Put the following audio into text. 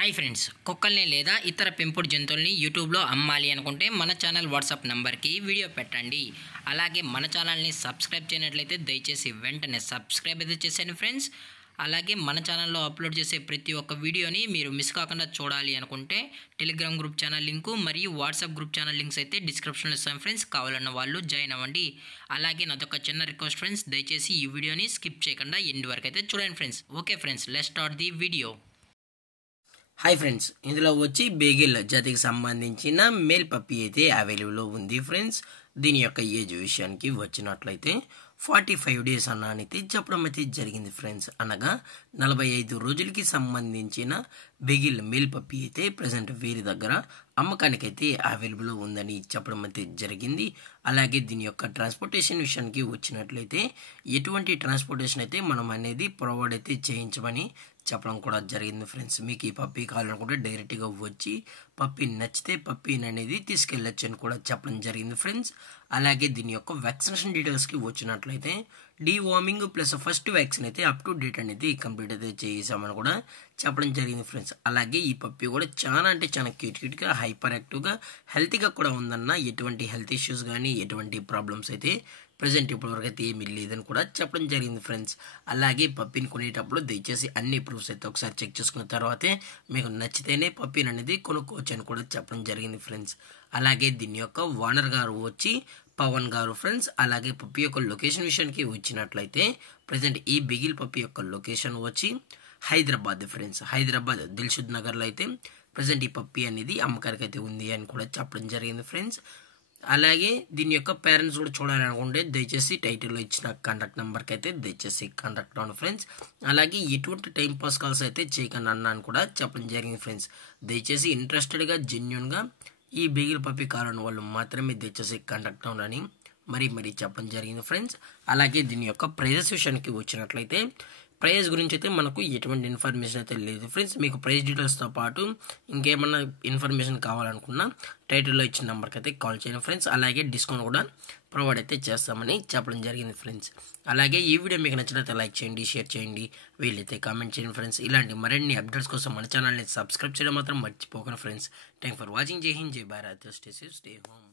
Hi friends, కుక్కల్ని లేదా ఇతర పెంపుడు జంతువుల్ని యూట్యూబ్లో అమ్మాలి అనుకుంటే మన ఛానల్ వాట్సాప్ నెంబర్కి వీడియో పెట్టండి. అలాగే మన ఛానల్ని సబ్స్క్రైబ్ చేయనట్లయితే దయచేసి వెంటనే సబ్స్క్రైబ్ అయితే చేసేయండి ఫ్రెండ్స్. అలాగే మన ఛానల్లో అప్లోడ్ చేసే ప్రతి ఒక్క వీడియోని మీరు మిస్ కాకుండా చూడాలి అనుకుంటే టెలిగ్రామ్ గ్రూప్ ఛానల్ లింకు మరియు వాట్సాప్ గ్రూప్ ఛానల్ లింక్స్ అయితే డిస్క్రిప్షన్లో ఇస్తాను ఫ్రెండ్స్. కావాలన్న వాళ్ళు జాయిన్ అవ్వండి. అలాగే నాదొక చిన్న రిక్వెస్ట్ ఫ్రెండ్స్, దయచేసి ఈ వీడియోని స్కిప్ చేయకుండా ఎండ్ వరకు అయితే చూడండి friends. Okay friends, let's start the video. Hi friends, ఇందులో వచ్చి బేగిల్ జాతికి సంబంధించిన మేల్ పప్పీ అయితే అవైలబుల్లో ఉంది ఫ్రెండ్స్. దీని యొక్క ఏజ్ విషయానికి వచ్చినట్లయితే 45 డేస్ అన్నానైతే చెప్పడం అయితే జరిగింది ఫ్రెండ్స్. అనగా 45 రోజులకి సంబంధించిన బేగిల్ మేల్ పప్పీ అయితే ప్రజెంట్ వీరి దగ్గర అమ్మకానికైతే అవైలబుల్ ఉందని చెప్పడం అయితే జరిగింది. అలాగే దీని యొక్క ట్రాన్స్పోర్టేషన్ విషయానికి వచ్చినట్లయితే ఎటువంటి ట్రాన్స్పోర్టేషన్ అయితే మనం అనేది ప్రొవైడ్ అయితే చేయించమని చెప్పడం కూడా జరిగింది ఫ్రెండ్స్. మీకు ఈ పప్పీ కావాలనుకుంటే డైరెక్ట్గా వచ్చి పప్పీ నచ్చితే పప్పీని అనేది తీసుకెళ్ళచ్చు అని కూడా చెప్పడం జరిగింది ఫ్రెండ్స్. అలాగే దీని యొక్క వ్యాక్సినేషన్ డీటెయిల్స్కి వచ్చినట్లయితే డీవార్మింగ్ ప్లస్ ఫస్ట్ వ్యాక్సిన్ అయితే అప్ టు డేట్ అనేది కంప్లీట్ అయితే చేసామని కూడా చెప్పడం జరిగింది ఫ్రెండ్స్. అలాగే ఈ పప్పీ కూడా చాలా అంటే చాలా క్యూట్గా హైపర్ యాక్టివ్గా హెల్తీగా కూడా ఉందన్న. ఎటువంటి హెల్త్ ఇష్యూస్ కానీ ఎటువంటి ప్రాబ్లమ్స్ అయితే ప్రజెంట్ ఇప్పటివరకు అయితే ఏమీ లేదని కూడా చెప్పడం జరిగింది ఫ్రెండ్స్. అలాగే పప్పీని కొనేటప్పుడు దయచేసి అన్ని ప్రూఫ్స్ అయితే ఒకసారి చెక్ చేసుకున్న తర్వాతే మీకు నచ్చితేనే పప్పీని అనేది కొనుక్కోవచ్చు అని కూడా చెప్పడం జరిగింది ఫ్రెండ్స్. అలాగే దీని యొక్క ఓనర్ గారు వచ్చి పవన్ గారు ఫ్రెండ్స్. అలాగే పప్పీ యొక్క లొకేషన్ విషయానికి వచ్చినట్లయితే ప్రజెంట్ ఈ బిగిల్ పప్పీ యొక్క లొకేషన్ వచ్చి హైదరాబాద్ ఫ్రెండ్స్. హైదరాబాద్ దిల్షుద్ నగర్లో అయితే ప్రజెంట్ ఈ పప్పీ అనేది అమ్మకానికి అయితే ఉంది అని కూడా చెప్పడం జరిగింది ఫ్రెండ్స్. అలాగే దీని యొక్క పేరెంట్స్ కూడా చూడాలనుకుంటే దయచేసి టైటిల్లో ఇచ్చిన కాంటాక్ట్ నెంబర్కి అయితే దయచేసి కాంటాక్ట్ అవ్వండి ఫ్రెండ్స్. అలాగే ఎటువంటి టైం పాస్ కాల్స్ అయితే చేయకండి అన్నాను కూడా చెప్పడం జరిగింది ఫ్రెండ్స్. దయచేసి ఇంట్రెస్టెడ్గా జెన్యున్గా ఈ బేగిల్ పప్పీ కావాలని వాళ్ళు మాత్రమే దయచేసి కాంటాక్ట్ అవ్వని మరీ చెప్పడం జరిగింది ఫ్రెండ్స్. అలాగే దీని యొక్క ప్రైజెస్ విషయానికి వచ్చినట్లయితే ప్రైస్ గురించి అయితే మనకు ఎటువంటి ఇన్ఫర్మేషన్ అయితే లేదు ఫ్రెండ్స్. మీకు ప్రైస్ డీటెయిల్స్తో పాటు ఇంకేమన్నా ఇన్ఫర్మేషన్ కావాలనుకున్నా టైటిల్లో ఇచ్చిన నెంబర్కి అయితే కాల్ చేయండి ఫ్రెండ్స్. అలాగే డిస్కౌంట్ కూడా ప్రొవైడ్ అయితే చేస్తామని చెప్పడం జరిగింది ఫ్రెండ్స్. అలాగే ఈ వీడియో మీకు నచ్చినట్లయితే లైక్ చేయండి, షేర్ చేయండి, వీలైతే కామెంట్ చేయండి ఫ్రెండ్స్. ఇలాంటి మరిన్ని అప్డేట్స్ కోసం మన ఛానల్ని సబ్స్క్రైబ్ చేయడం మాత్రం మర్చిపోకండి ఫ్రెండ్స్. Thank for watching. జై హింద్, జై Bharat, stay safe, stay home.